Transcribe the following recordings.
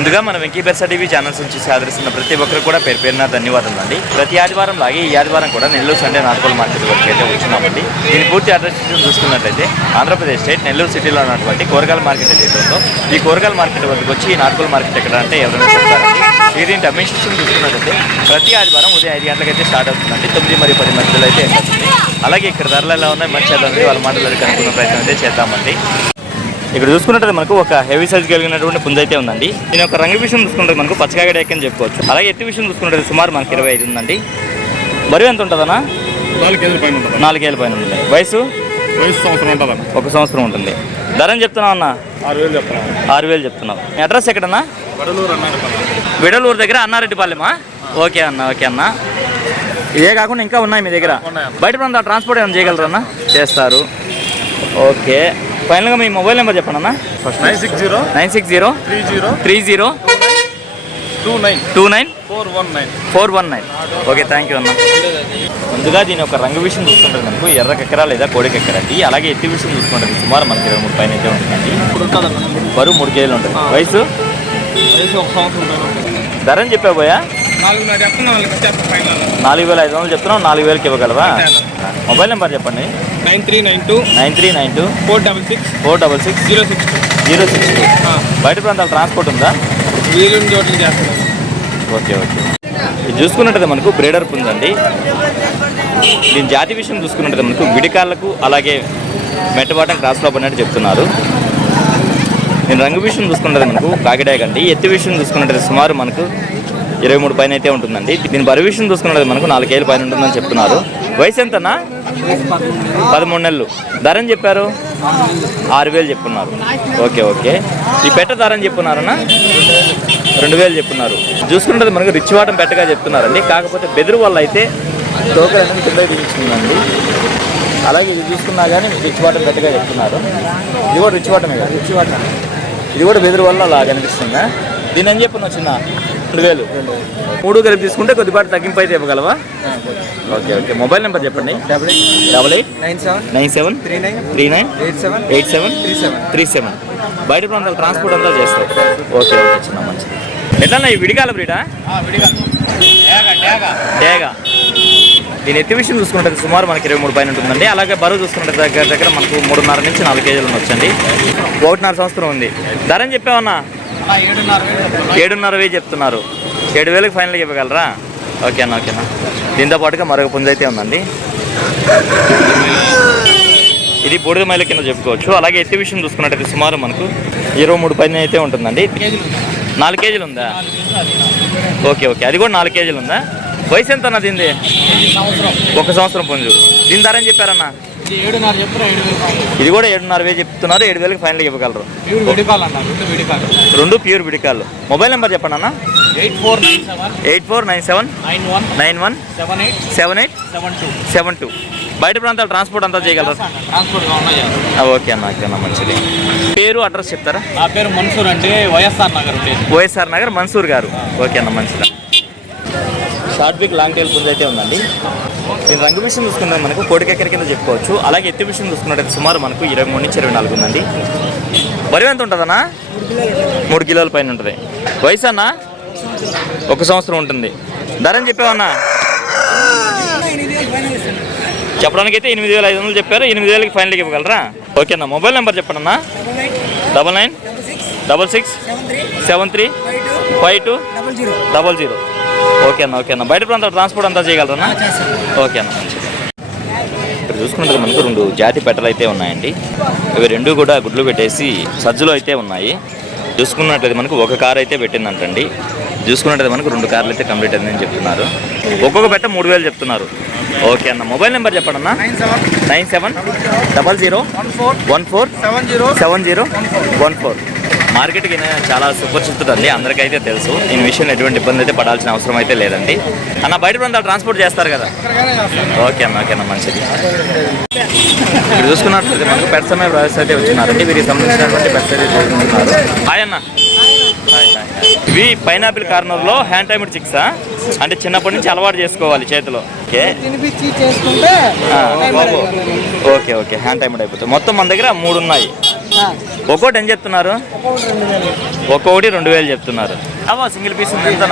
ముందుగా మన Venky బెర్సా TV channels నుంచి ఆదరిస్తున్న ప్రతి ఒక్కరు కూడా పేరు పేరున ధన్యవాదాలు అండి. ప్రతి ఆదివారం లాగే ఈ ఆదివారం కూడా నెల్లూరు సండే నాటుకోల్ మార్కెట్ వరకు అయితే వచ్చినామండి. దీని పూర్తి అడ్రస్ చూసుకున్నట్లయితే ఆంధ్రప్రదేశ్ స్టేట్ నెల్లూరు సిటీలో ఉన్నటువంటి కూరగాయల మార్కెట్ ఏదైతే ఉందో ఈ కూరగాయల మార్కెట్ వరకు వచ్చి ఈ నాటుకోల్ మార్కెట్ ఎక్కడ అంటే ఎవరైనా చెప్తారండి. ఇది అడ్మినిస్ట్రేషన్ చూసుకున్నట్లయితే ప్రతి ఆదివారం ఉదయం ఐదు గంటలకైతే స్టార్ట్ అవుతుందండి. తొమ్మిది మరియు పది మధ్యలో అయితే అలాగే ఇక్కడ ధరలు ఎలా ఉన్నాయి? మంచి ఎలా ఉంది వాళ్ళ మాటలు కనుక్కున్న ప్రయత్నం అయితే చేద్దామండి. ఇక్కడ చూసుకున్నట్టు మనకు ఒక హెవీ సైజ్ కలిగినటువంటి పుంజ అయితే ఉందండి. దీని యొక్క రంగు విషయం చూసుకుంటే మనకు పచ్చకాగడ ఎక్కని చెప్పుకోవచ్చు. అలాగే ఎత్తు విషయం చూసుకుంటే సుమారు మనకి ఇరవై ఐదు ఉందండి. బరువు ఎంత ఉంటుందన్నా? పైన ఉంటుంది నాలుగేళ్ళ పైన ఉంది వయసు? ఉంటుంది ఒక సంవత్సరం ఉంటుంది. ధర అని చెప్తున్నావు అన్న? ఆరు వేలు చెప్తున్నావు. అడ్రస్ ఎక్కడన్నా? వడలూరు దగ్గర అన్నారెడ్డిపాలెమా ఓకే అన్న ఓకే అన్న. ఇదే కాకుండా ఇంకా ఉన్నాయి మీ దగ్గర. బయట ట్రాన్స్పోర్ట్ ఏమైనా చేయగలరన్నా చేస్తారు. ఓకే. ఫైనల్గా మీ మొబైల్ నెంబర్ చెప్పండి అన్న. First nine six zero nine six zero three zero three zero two nine two nine four one nine four one nine. Okay thank you అన్న. ముందుగా దీని యొక్క రంగు విషయం చూసుకుంటే మనకు ఎర్ర కెక్కరా లేదా కోడి కెక్కర అండి. అలాగే ఎత్తి విషయం చూసుకుంటే సుమారు మనకి ఇరవై మూడు పైన అయితే ఉంటుందండి. బరువు మూడు కేజీలు ఉంటుంది. వయసు? వయసు ఒక సంవత్సరం ధర అని ఫైనల్. నాలుగు వేల ఐదు వందలు చెప్తున్నావు నాలుగు వేలకి ఇవ్వగలవా? మొబైల్ నెంబర్ చెప్పండి. Nine three nine two. Nine three nine two. Four double six. Four double six. Zero six two. Zero six two బయట ప్రాంతాల ట్రాన్స్పోర్ట్ ఉందా? వీలుని చోట్ల చేస్తాను ఓకే ఓకే. ఇది చూసుకున్నట్టయితే మనకు బ్రేడర్ పుంజండి దీని జాతి విషయం చూసుకున్నట్టయితే మనకు విడికాళ్ళకు అలాగే మెట్టబాటం క్రాస్లో పడినట్టు చెప్తున్నారు. దీని రంగు విషయం చూసుకున్నది మనకు కాకిడాయ కండి ఎత్తు విషయం చూసుకున్నట్టయితే సుమారు మనకు ఇరవై మూడు పైన అయితే ఉంటుందండి. దీని బరువు విషయం చూసుకున్నది మనకు నాలుగేళ్ళ పైన ఉంటుందని చెప్తున్నారు. వయసు ఎంతనా పదమూడు నెలలు. ధర అని చెప్పారు? ఆరు వేలు చెప్పున్నారు ఓకే ఓకే. ఈ పెట్ట ధర అని చెప్పున్నారన్నా రెండు వేలు చెప్తున్నారు. చూసుకుంటే మనకు రిచ్ వాటం పెట్టగా చెప్తున్నారండి. కాకపోతే బెదిరి వల్ల అయితే టోకెన్ అనేది కింద దిగించిందండి అలాగే ఇది చూసుకున్నా కానీ రిచ్ వాటం పెట్టగా చెప్తున్నారు. ఇది కూడా రిచ్ వాటమే కదా? రిచ్ వాటం ఇది కూడా బెదిరి వల్ల అలా కనిపిస్తుందా దీని ఏం చెప్పను వచ్చిన రెండు వేలు. మూడు కలిపి తీసుకుంటే కొద్దిపాటి తగ్గింపు అయితే ఇవ్వగలవా? Okay okay. మొబైల్ నెంబర్ చెప్పండి. Double eight. Double eight. Nine seven. Nine seven. Three nine. Three nine. Eight seven. Eight seven. Three seven. Three seven. బయట ప్రాంతాలు ట్రాన్స్పోర్ట్ అంతా చేస్తావు ఓకే ఓకే. చిన్న మంచిది ఎట్లా ఈ విడిగాల బ్రీడా? డేగా దీని ఎత్తి విషయం చూసుకుంటే సుమారు మనకి ఇరవై మూడు పైన ఉంటుందండి. అలాగే బరువు చూసుకుంటే దగ్గర దగ్గర మనకు మూడున్నర నుంచి నాలుగు కేజీలు ఉండొచ్చండి. ఒకటిన్నర సంవత్సరం ఉంది. ధర అని చెప్పావన్నా? ఏడున్నర వేలు చెప్తున్నారు. ఏడు వేలకు ఫైనల్గా ఇవ్వగలరా? ఓకే అన్న ఓకేనా దీంతో పాటుగా మరొక పుంజ అయితే ఉందండి. ఇది బూడిద మైల కింద చెప్పుకోవచ్చు. అలాగే ఎత్తి విషయం చూసుకున్నట్టయితే సుమారు మనకు ఇరవై మూడు పైన అయితే ఉంటుందండి. నాలుగు కేజీలు ఉందా? Okay okay. అది కూడా నాలుగు కేజీలు ఉందా? వయసు ఎంత అన్న దీనిది ఒక సంవత్సరం పుంజు. దీని ధర ఏం చెప్పారన్నా? ఇది కూడా ఏడున్నర వేలు చెప్తున్నారు ఏడు వేలకి ఫైనల్గా ఇవ్వగలరు. రెండు ప్యూర్ బిడికాళ్ళు మొబైల్ నెంబర్ చెప్పండి అన్న. Eight four nine seven. Eight four nine seven. Nine one. Seven eight. Seven two. బయట ప్రాంతాలు ట్రాన్స్పోర్ట్ అంతా చేయగలరు? ఓకే అన్న ఓకే అన్న మంచిది. పేరు అడ్రస్ చెప్తారా? నా పేరు మన్సూర్ అంటే వైఎస్ఆర్ నగర్ వైఎస్ఆర్ నగర్ మన్సూర్ గారు. ఓకే అన్న మంచిదా. షార్ట్ బిగ్ లాంగ్ టైల్ పుంజ అయితే ఉందండి. దీని రంగు విషయం చూసుకుంటే మనకు కోటికెక్కర కింద చెప్పుకోవచ్చు. అలాగే ఎత్తి విషయం చూసుకున్నట్టు సుమారు మనకు ఇరవై మూడు నుంచి ఇరవై నాలుగు ఉందండి. బరువు ఎంత ఉంటుందన్నా? మూడు కిలోల పైన ఉంటుంది. వయసు అన్న? ఒక సంవత్సరం ఉంటుంది. ధర అని చెప్పావన్నా? చెప్పడానికి అయితే ఎనిమిది వేల ఐదు వందలు చెప్పారు. ఎనిమిది వేలకి ఫైనల్కి ఇవ్వగలరా? ఓకే అన్న. మొబైల్ నెంబర్ చెప్పండి అన్న. Double nine double six seven three five two double zero. Okay అన్న ఓకే అన్న. బయట ప్రాంతాల ట్రాన్స్పోర్ట్ అంతా చేయగలరా ఓకే అన్న మంచిది. ఇక్కడ చూసుకుంటే మనకు రెండు జాతి పెట్టలు అయితే ఉన్నాయండి. ఇవి రెండు కూడా గుడ్లు పెట్టేసి సజ్జలో అయితే ఉన్నాయి. చూసుకున్నట్లయితే మనకు ఒక కార్ అయితే పెట్టిందంటండి. చూసుకున్నట్లయితే మనకు రెండు కార్లు అయితే కంప్లీట్ అయిందని చెప్తున్నారు. ఒక్కొక్క పెట్ట మూడు వేలు చెప్తున్నారు. ఓకే అన్న మొబైల్ నెంబర్ చెప్పండి అన్న. Nine seven nine seven double zero one four one four seven zero seven zero one four. మార్కెట్కి చాలా సుపరిచితుడు అండి అందరికీ తెలుసు. ఈ విషయంలో ఎటువంటి ఇబ్బంది అయితే పడాల్సిన అవసరం అయితే లేదండి. అన్న బయట ప్రాంతాలు ట్రాన్స్పోర్ట్ చేస్తారు కదా? ఓకే అన్న ఓకే అన్న మంచిది. ఇక్కడ చూసుకున్నట్లయితే మనకు పెట్సమే బ్రదర్స్ అయితే వచ్చినారండి. వీరికి సంబంధించినటువంటి అయితే చూస్తున్నారు హాయ్ అన్న. ఇవి పైనాపిల్ కార్నర్లో హ్యాండ్ టైమ్డ్ చిక్సా అంటే చిన్నప్పటి నుంచి అలవాటు చేసుకోవాలి చేతిలో. Okay. Okay okay. Hand timed అయిపోతుంది. మొత్తం మన దగ్గర మూడు ఉన్నాయి. ఒక్కోటి ఏం చెప్తున్నారు? ఒక్కొక్కటి రెండు వేలు చెప్తున్నారు. అవా సింగిల్ పీస్ ఎంత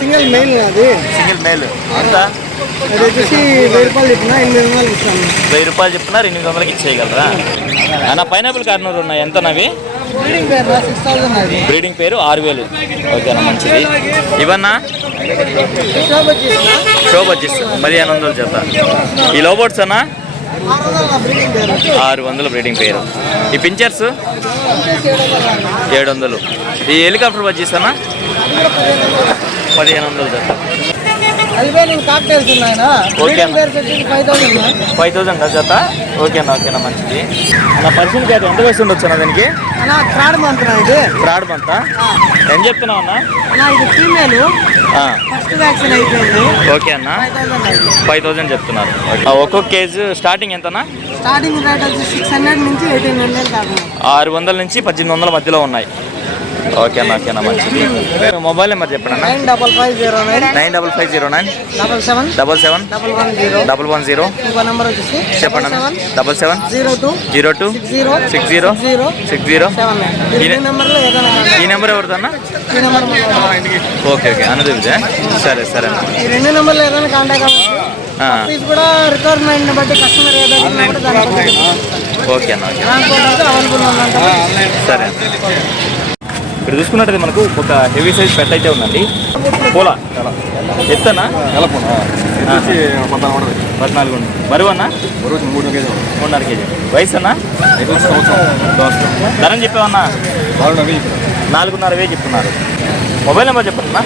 సింగిల్ మెయిల్ అది సింగిల్ మేల్ ఎంత? వెయ్యి రూపాయలు ఎనిమిది చెప్తున్నారు ఎనిమిది వందలకి ఇచ్చేయగలరా? అన్న పైనాపిల్ కార్నూరు ఉన్నాయి. ఎంత నవి బ్రీడింగ్ పేరు ఆరు వేలు. ఓకేనా మంచిది. ఇవన్నా షో బడ్జెస్ పదిహేను వందలు చేత ఈ లోబోట్స్ అన్నా? ఆరు వందలు బ్రీడింగ్ పేరు. ఈ పించర్స్? ఏడు వందలు ఈ హెలికాప్టర్ బడ్జెస్ అన్నా పదిహేను వందలు వచ్చేసి ఫైవ్ థౌసండ్. జత ఓకేనా ఓకేనా మంచిది. నా పర్సన్ క్యాట్ ఎంత వయసు ఉండొచ్చు అన్న దీనికి? అన్నా థర్డ్ మంత్ నా ఇది. ఫ్రాడ్ మంతా? ఏం చెప్తున్నావు అన్న? అన్నా ఇది ఫీమేల్. ఫస్ట్ వ్యాక్సిన్ అయిపోయింది. ఓకే అన్న. ఫైవ్ థౌసండ్ అయింది. ఫైవ్ థౌజండ్ చెప్తున్నారు. ఆ, ఒక్కొక్క కేజీ స్టార్టింగ్ ఎంతనా స్టార్టింగ్ రేట్ వచ్చి సిక్స్ హండ్రెడ్ నుంచి ఎయిటీన్ హండ్రెడ్ దాకా. ఉంది. ఆరు వందల నుంచి పద్దెనిమిది వందల మధ్యలో ఉన్నాయి. ఓకేనా ఓకేనా మంచిది. మొబైల్ నెంబర్ చెప్పండి అన్న. Nine double five zero nine. Nine double five zero nine. Double seven. Double seven. Double one zero. Double one zero. Number వచ్చేసి చెప్పండి అన్న. Double seven. Zero two. Zero two. Zero. Six zero. Zero. Six zero. ఈ number ఎవరిదన్నా ఈ number okay okay. అనుదేవిదే సరే సరే అన్న. ఈ రెండు నెంబర్లో ఏదైనా కాంటాక్ట్ ఫీజు కూడా రిక్వైర్మెంట్ బట్టి కస్టమర్ ఏదైనా ఓకే అన్న సరే ఇక్కడ చూసుకున్నట్టయితే మనకు ఒక హెవీ సైజ్ పెట్ అయితే ఉందండి. పూల ఎత్తనా? పద్నాలుగు. బరువు అన్న? మూడున్నర కేజీ. వయసు అన్న? సంవత్సరం. ధరం చెప్పావన్నా? నాలుగున్నర వేలు చెప్తున్నారు. మొబైల్ నెంబర్ చెప్పండి అన్న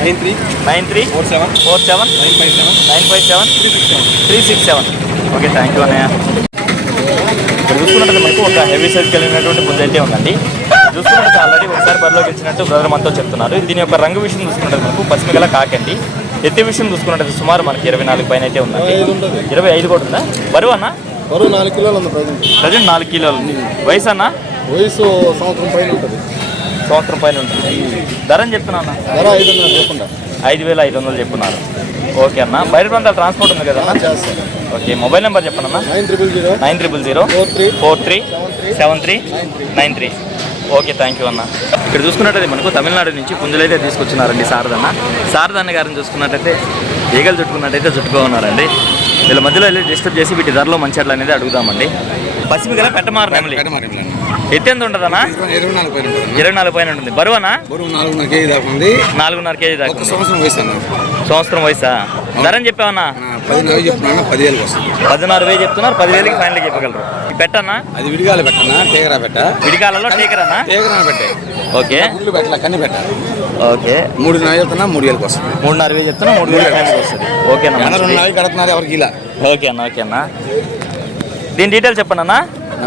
nine three nine three four seven four seven nine five seven nine five seven three six seven. Three six seven. Okay thank you అన్నయ్య. ఇక్కడ చూసుకున్నట్టు మనకు ఒక హెవీ సైజ్ కలిగినటువంటి బుద్ధి అయితే ఉందండి. చూసుకున్నట్టు ఆల్రెడీ ఒకసారి బరిలోకి ఇచ్చినట్టు బ్రదర్ మనతో చెప్తున్నారు. దీని యొక్క రంగు విషయం చూసుకున్నట్టు మనకు పశ్చిమ గల కాకండి. ఎత్తి విషయం చూసుకున్నట్టు సుమారు మనకి ఇరవై నాలుగు పైన అయితే ఉందండి. ఇరవై ఐదు కూడా ఉందా? బరువు అన్న? బరువు నాలుగు కిలోలు ఉంది ప్రజెంట్. ప్రజెంట్ నాలుగు కిలోలు. ఉంది వయసు అన్న? వయసు సంవత్సరం పైన ఉంటుంది. సంవత్సరం పైన ఉంటుంది. ధరని చెప్తున్నా అన్న. ధర ఐదున్నర చెప్పండి ఐదు వేల ఐదు వందలు చెప్పున్నారు. ఓకే అన్న. బయట ప్రాంతాల ట్రాన్స్పోర్ట్ ఉంది కదా ఓకే. మొబైల్ నెంబర్ చెప్పండి అన్న. Nine triple zero nine triple zero four three four three seven three nine three okay thank you అన్న. ఇక్కడ చూసుకున్నట్టయితే మనకు తమిళనాడు నుంచి పుంజులైతే తీసుకొచ్చినారండి శారదన్న. శారదన్న గారిని చూసుకున్నట్టయితే ఈగలు చుట్టుకున్నట్టయితే చుట్టుకో ఉన్నారండి. వీళ్ళ మధ్యలో వెళ్ళి డిస్టర్బ్ చేసి వీటి ధరలో మంచి అనేది అడుగుదామండి. పసిమి గల పెట్టమారు నెమలి ఎత్తు ఎంత ఉంటుందన్నా? ఇరవై నాలుగు పైన ఉంటుంది ఇరవై నాలుగు పైన ఉంటుంది. బరువనా? బరువు నాలుగున్నర కేజీ దాకా ఉంది. నాలుగున్నర కేజీ దాకా. సంవత్సరం వయసు సంవత్సరం వయసా? ధరని చెప్పావన్నా? పదిన్నర చెప్తున్నాను పదివేలకు వస్తుంది. పదిన్నర వేలు చెప్తున్నారు పదివేలకి ఫైనల్ చెప్పగలరు. ఈ పెట్టన్నా అది విడిగాలి పెట్టనా టేకరా పెట్ట? విడికాలలో టేకరన్నా టేకరా పెట్టే. ఓకే. గుడ్లు పెట్టలే కన్ని పెట్ట. ఓకే. మూడున్నర చెప్తున్నా మూడు వేలకు వస్తుంది. మూడున్నర వేలు చెప్తున్నా మూడు వేలు ఫైనల్ వస్తుంది. ఓకేనా రెండు కడుతున్నారు ఎవరికి ఇలా. ఓకే అన్న ఓకే అన్న. దీని డీటెయిల్స్ చెప్పండి అన్న.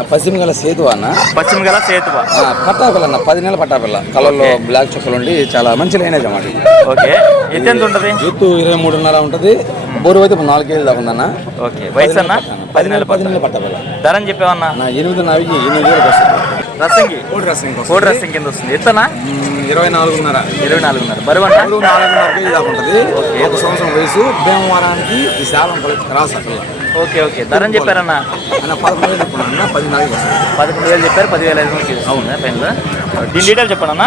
పశ్చిమ గల సేతు అన్న? పశ్చిమ గల సేతువ? ఆ, పట్టాపిల్ల అన్న పది నెలల పట్టాపిల్ల కలర్లో బ్లాక్ చుక్కలు ఉండి చాలా మంచి లైనేజ్ అన్నమాట. ఓకే. ఎత్తు ఎంత ఉంటుంది? ఎత్తు ఇరవై మూడున్నర ఉంటుంది. బరువు అయితే నాలుగు కేజీలు దాకా ఉందన్న. ఓకే. వయసు అన్న? పది నెలలు పది నెలలు పట్టాపిల్ల ధరని చెప్పావన్నా నా ఎనిమిది నావికి ఎనిమిది వేలకు వస్తుంది. రసంగి కోడి రసం కోడి రసం కింద వస్తుంది. ఎత్తనా? ఇరవై నాలుగున్నర. ఇరవై నాలుగున్నర. బరువు అన్న బరువు నాలుగున్నర కేజీ దాకా ఉంటుంది. ఒక సంవత్సరం వయసు భీమవరానికి ఈ శాలం క్రాస్ అక్కడ. Okay okay. ధరని చెప్పారన్న అన్న? పదకొండు వేలు చెప్పుకున్నా పది నాలుగు పదకొండు వేలు చెప్పారు పదివేల ఐదు వందలకి అవునా. ఫైనల్. దీని డీటెయిల్ చెప్పండి అన్న.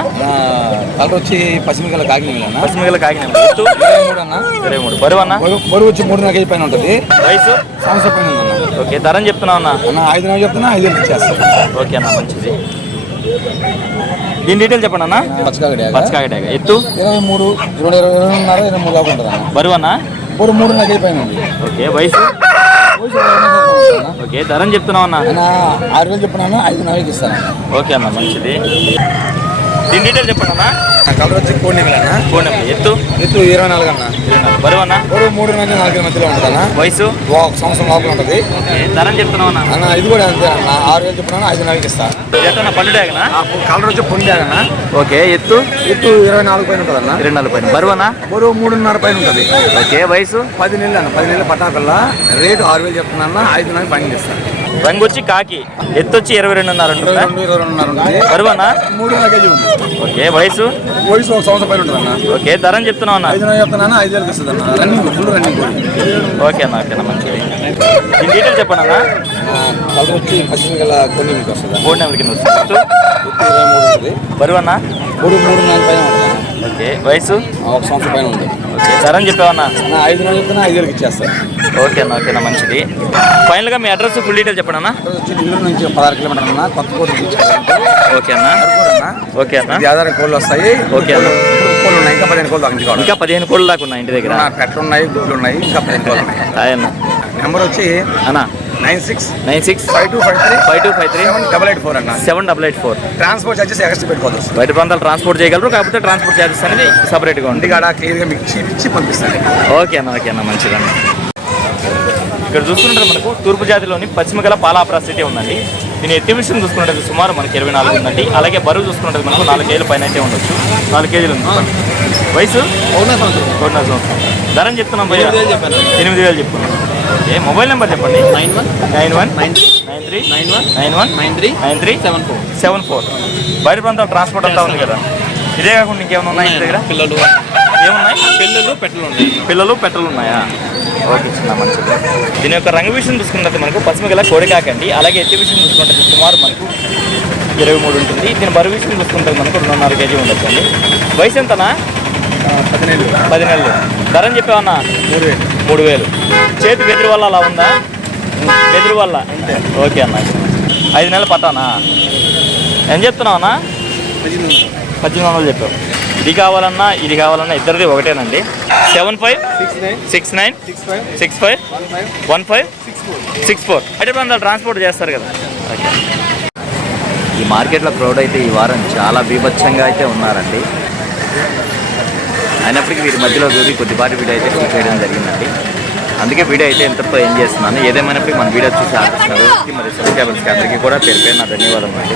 కలర్ వచ్చి పశ్చిమ గల కాకినాడ అన్న. పశ్చిమ గల కాకినాడ. ఇరవై మూడు అన్న. ఇరవై మూడు బరువు అన్న? బరువు వచ్చి మూడున్నర కేజీ పైన ఉంటుంది. వయసు? సంవత్సరం పైన ఉందన్న ఓకే ధరని చెప్తున్నావు అన్న? అన్న ఐదు నెలలు చెప్తున్నా ఐదు వేలు ఇచ్చేస్తాను ఓకే అన్న మంచిది. దీని డీటెయిల్ చెప్పండి అన్న. పచ్చకాగడి పచ్చకాయటాగా ఎత్తు? ఇరవై మూడు ఇరవై ఇరవై ఇరవైన్నర ఇరవై మూడు దాకా ఉంటుంది అన్న బరువు అన్న? బరువు మూడున్నర కేజీ పైన ఉంది ఓకే వయసు. ఓకే ధరని చెప్తున్నావు అన్న. ఆరు వేలు చెప్పినాను ఐదు నాలుగు ఇస్తాను. ఓకే అన్న మంచిది. దీని డీటెయిల్ చెప్పండి అన్న. కలర్ వచ్చి ఫోన్ నెంబర్ ఎత్తు? ఎత్తు ఇరవై నాలుగు అన్న. ఇరవై నాలుగు. బరువు అన్న బరువు మూడు నుంచి నాలుగు మధ్యలో ఉంటుంది అన్న వయసు ఒక సంవత్సరం లోపల ఉంటుంది. ధరని చెప్తున్నావు అన్న? అన్న ఇది కూడా అంతే అన్న. ఆరు వేలు చెప్పినాను ఐదు నాలుగు ఇస్తా. ఎట్లా పండు కలర్ వచ్చి పొంది అన్న ఓకే. ఎత్తు? ఎత్తు ఇరవై నాలుగు పైన ఉంటుంది అన్న ఇరవై నాలుగు పైన. బరువు అన్న బరువు మూడున్నర పైన ఉంటుంది. ఓకే. వయసు? పది నెలలు అన్న పది నెలల పట్టాకల్ల. రేటు ఆరు వేలు చెప్తున్నా అన్న ఐదు నాలుగు పైన ఇస్తాను రంగు వచ్చి కాకి. ఎత్తు వచ్చి ఇరవై రెండున్నర ఇరవై ఉంటుందా రెండు ఇరవై రెండున్నర ఉంటుంది? బరువు అన్న మూడున్నర కేజీ ఉంది. ఓకే వయసు? వయసు ఒక సంవత్సరం పైన ఉంటుంది అన్న ఓకే ధర చెప్తున్నావు అన్న. ఐదు నెలలు చెప్తున్నా ఐదు వేలకు వస్తుంది అన్న రన్నింగ్ ఫుల్ రన్నింగ్. ఓకే అన్న ఓకే అన్న మంచిది. దీని డీటెయిల్ చెప్పండి అన్న. కలర్ వచ్చి పశ్చిమ గల కొన్ని మీకు వస్తుంది మూడు నెలల కింద వస్తుంది. ఇరవై మూడు మూడు నెలల పైన ఉంటుంది. ఓకే వయసు ఒక సంవత్సరం పైన ఉంటుంది ఓకే ధర అని చెప్పావన్నా అన్న? ఐదు నెలలు చెప్తున్నా ఐదు వేలకు అన్న ఓకే అన్న మంచిది. ఫైనల్గా మీ అడ్రస్ ఫుల్ డీటెయిల్ చెప్పండి అన్న. నెల్లూరు నుంచి పదహారు కిలోమీటర్లు అన్న కొత్త కోట ఓకే అన్న. ఓకే అన్న. ఆధార కోళ్ళు వస్తాయి. ఓకే అన్న. కోళ్ళు ఉన్నాయి ఇంకా పదిహేను కోళ్ళు దాకా ఇంకా పదిహేను కోళ్ళు దాకా ఉన్నాయి ఇంటి దగ్గర. నా పెట్టలు ఉన్నాయి గుడ్లు ఉన్నాయి ఇంకా పదిహేను కోళ్ళు ఉన్నాయి. అన్న. నెంబర్ వచ్చి అన్న. Nine six nine six five two five three five two five three double eight four అన్న. Seven double eight four. Transport charges extra వస్తుంది బయట ప్రాంతాలు ట్రాన్స్పోర్ట్ చేయగలరు కాకపోతే ట్రాన్స్పోర్ట్ ఛార్జెస్ అనేది సపరేట్గా ఉంటుంది ఇంటికాడ క్లియర్గా మీకు ఇచ్చి పంపిస్తాను. ఓకే అన్న ఓకే అన్న మంచిదన్న. ఇక్కడ చూసుకుంటే మనకు తూర్పు జాతిలోని పశ్చిమ గల పాలాపుర సిటీ ఉందండి. దీని ఎత్తి విషయం చూసుకున్నట్టు సుమారు మనకి ఇరవై నాలుగు ఉందండి. అలాగే బరువు చూసుకున్నట్టు మనకు నాలుగు కేజీల పైన అయితే ఉండొచ్చు. నాలుగు కేజీలు ఉంది వయసు? ఒకటిన్నర సంవత్సరం. ధర అని చెప్తున్నాం భయ్య. ఎనిమిది వేలు చెప్పాను. ఎనిమిది వేలు చెప్తున్నాం. ఓకే మొబైల్ నెంబర్ చెప్పండి? Nine one nine one nine three nine three nine one nine one nine three nine three seven four seven four. బయట ప్రాంతాల ట్రాన్స్పోర్ట్ అంతా ఉంది కదా. ఇదే కాకుండా ఇంకేమైనా ఉన్నాయి ఇంటి దగ్గర? పిల్లలు ఏమున్నాయి? పిల్లలు పెట్టలు ఉన్నాయి. పిల్లలు పెట్రోల్ ఉన్నాయా? ఓకే చిన్న మంచిది దీని యొక్క రంగు విషయం చూసుకున్నట్టు మనకు పశ్చిమ గల కోడికాకండి అలాగే ఎత్తి విషయం చూసుకుంటే సుమారు మనకు ఇరవై మూడు ఉంటుంది. దీని బరువు విషయం చూసుకుంటే మనకు రెండున్నర కేజీ ఉండొచ్చండి. వయసు ఎంతనా? పదిహేను. పది నెలలు ధర అని చెప్పావన్నా? మూడు వేలు. మూడు వేలు చేతి బెదిరి వల్ల అలా ఉందా? బెదిరి వల్ల ఓకే అన్న. ఐదు నెలలు పట్టానా? ఏం చెప్తున్నావు అన్న? పద్దెనిమిది వందలు చెప్పావు. ఇది కావాలన్నా ఇది కావాలన్నా ఇద్దరిది ఒకటేనండి. Seven five? Six nine? Six six five? One five? Six four. Six four అయితే ప్రాంతాలు ట్రాన్స్పోర్ట్ చేస్తారు కదా. ఓకే ఈ మార్కెట్లో క్రౌడ్ అయితే ఈ వారం చాలా బీభత్సంగా అయితే ఉన్నారండి. అయినప్పటికీ వీరి మధ్యలో దూరి కొద్దిపాటి వీడియో అయితే షూట్ చేయడం జరిగిందండి. అందుకే వీడియో అయితే ఎంత ఏం చేస్తున్నాను ఏదేమైనప్పటికీ మన వీడియో చూసి ఆకర్షణ మరి సబ్స్క్రైబర్స్కి అందరికీ కూడా పేరు పేరు నా ధన్యవాదం అండి